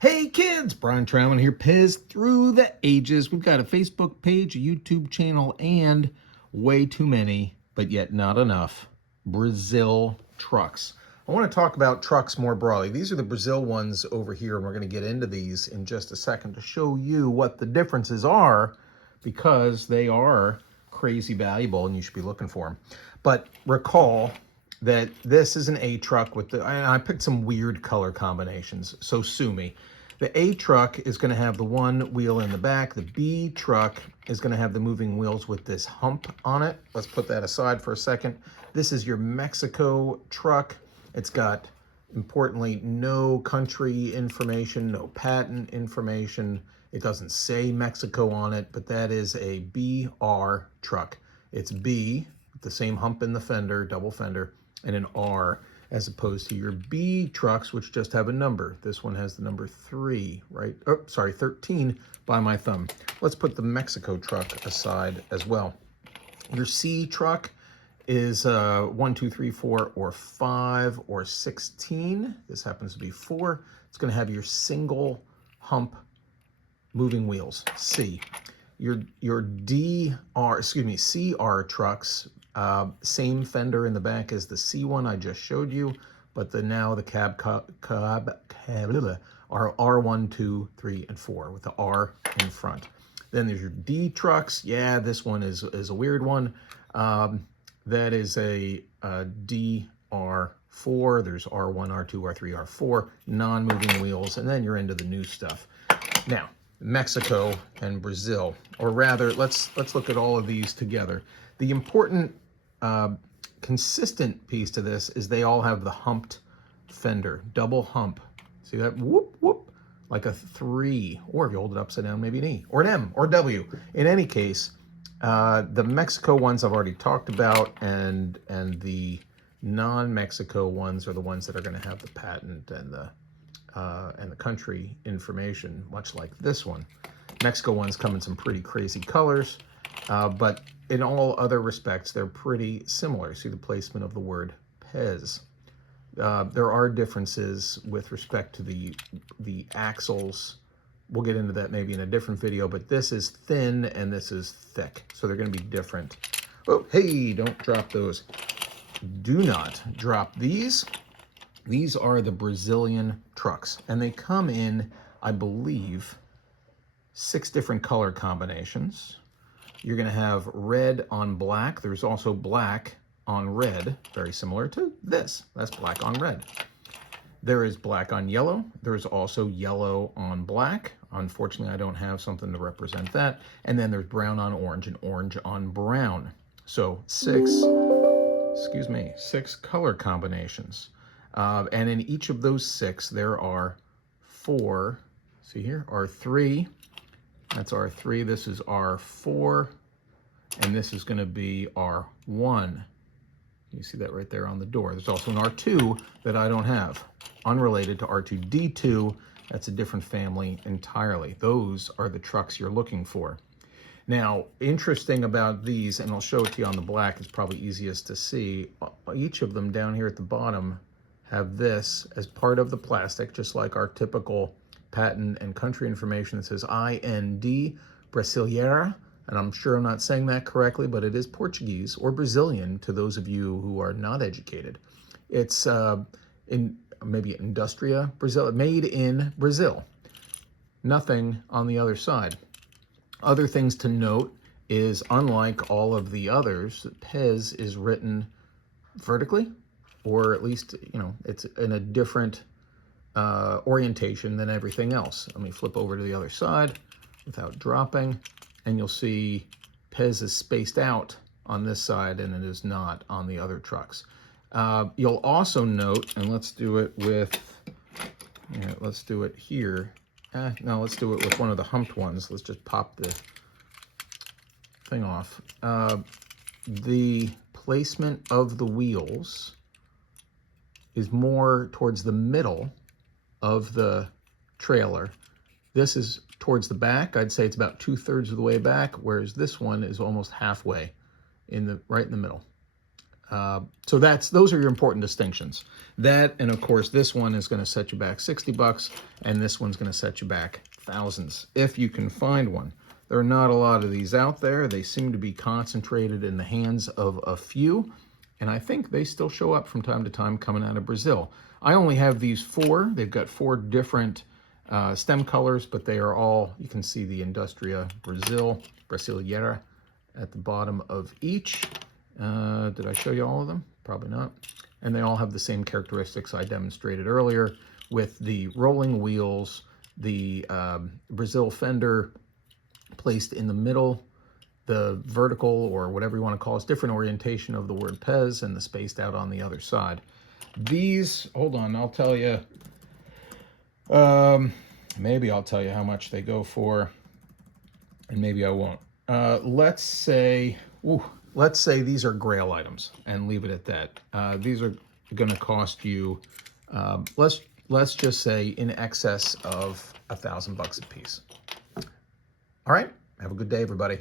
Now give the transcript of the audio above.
Hey kids, Brian Troutman here, PEZ Through the Ages. We've got a Facebook page, a YouTube channel, and way too many, but yet not enough, Brazil trucks. I want to talk about trucks more broadly. These are the Brazil ones over here, and we're going to get into these in just a second to show you what the differences are, because they are crazy valuable and you should be looking for them. But recall that this is an A truck with the, and I picked some weird color combinations, so sue me. The A truck is going to have the one wheel in the back. The B truck is going to have the moving wheels with this hump on it. Let's put that aside for a second. This is your Mexico truck. It's got, importantly, no country information, no patent information. It doesn't say Mexico on it, but that is a BR truck. It's B, with the same hump in the fender, double fender, and an R, as opposed to your B trucks, which just have a number. This one has the number 3, right? Oh, sorry, 13 by my thumb. Let's put the Mexico truck aside as well. Your C truck is 1, 2, 3, 4, or 5, or 16. This happens to be 4. It's going to have your single hump moving wheels, C. Your CR trucks, same fender in the back as the C one I just showed you, but now the cab are R1, 2, 3, and 4 with the R in front. Then there's your D trucks. Yeah, this one is a weird one. That is a DR4. There's R1, R2, R3, R4, non-moving wheels, and then you're into the new stuff. Now, Mexico and Brazil, or rather, let's look at all of these together. The important consistent piece to this is they all have the humped fender, double hump. See that? Whoop, whoop, like a 3, or if you hold it upside down, maybe an E, or an M, or W. In any case, the Mexico ones I've already talked about, and the non-Mexico ones are the ones that are going to have the patent and the country information, much like this one. Mexico ones come in some pretty crazy colors, but in all other respects, they're pretty similar. See the placement of the word PEZ. There are differences with respect to the axles. We'll get into that maybe in a different video, but this is thin and this is thick, so they're going to be different. Oh, hey, don't drop those. Do not drop these. These are the Brazilian trucks, and they come in, I believe, 6 different color combinations. You're going to have red on black. There's also black on red, very similar to this. That's black on red. There is black on yellow. There's also yellow on black. Unfortunately, I don't have something to represent that. And then there's brown on orange and orange on brown. So 6 color combinations. And in each of those 6, there are 4, see here, R3, that's R3, this is R4, and this is going to be R1. You see that right there on the door. There's also an R2 that I don't have, unrelated to R2D2. That's a different family entirely. Those are the trucks you're looking for. Now, interesting about these, and I'll show it to you on the black, it's probably easiest to see, each of them down here at the bottom have this as part of the plastic, just like our typical patent and country information that says IND Brasileira, and I'm sure I'm not saying that correctly, but it is Portuguese or Brazilian to those of you who are not educated. It's in maybe Industria Brazil, made in Brazil. Nothing on the other side. Other things to note is, unlike all of the others, PEZ is written vertically, or at least, it's in a different orientation than everything else. Let me flip over to the other side without dropping, and you'll see PEZ is spaced out on this side, and it is not on the other trucks. You'll also note, and let's do it with, let's do it here. No, let's do it with one of the humped ones. Let's just pop the thing off. The placement of the wheels is more towards the middle of the trailer. This is towards the back. I'd say it's about 2/3 of the way back, whereas this one is almost halfway, right in the middle. So those are your important distinctions. That, and of course, this one is going to set you back $60, and this one's going to set you back thousands, if you can find one. There are not a lot of these out there. They seem to be concentrated in the hands of a few, and I think they still show up from time to time coming out of Brazil. I only have these 4. They've got 4 different stem colors, but they are all, you can see the Industria Brasileira at the bottom of each. Did I show you all of them? Probably not. And they all have the same characteristics I demonstrated earlier, with the rolling wheels, the Brazil fender placed in the middle, the vertical, or whatever you want to call it, different orientation of the word PEZ, and the spaced out on the other side. These, hold on, I'll tell you, maybe I'll tell you how much they go for, and maybe I won't. Let's say these are grail items, and leave it at that. These are going to cost you, let's just say, in excess of $1,000 a piece. All right, have a good day, everybody.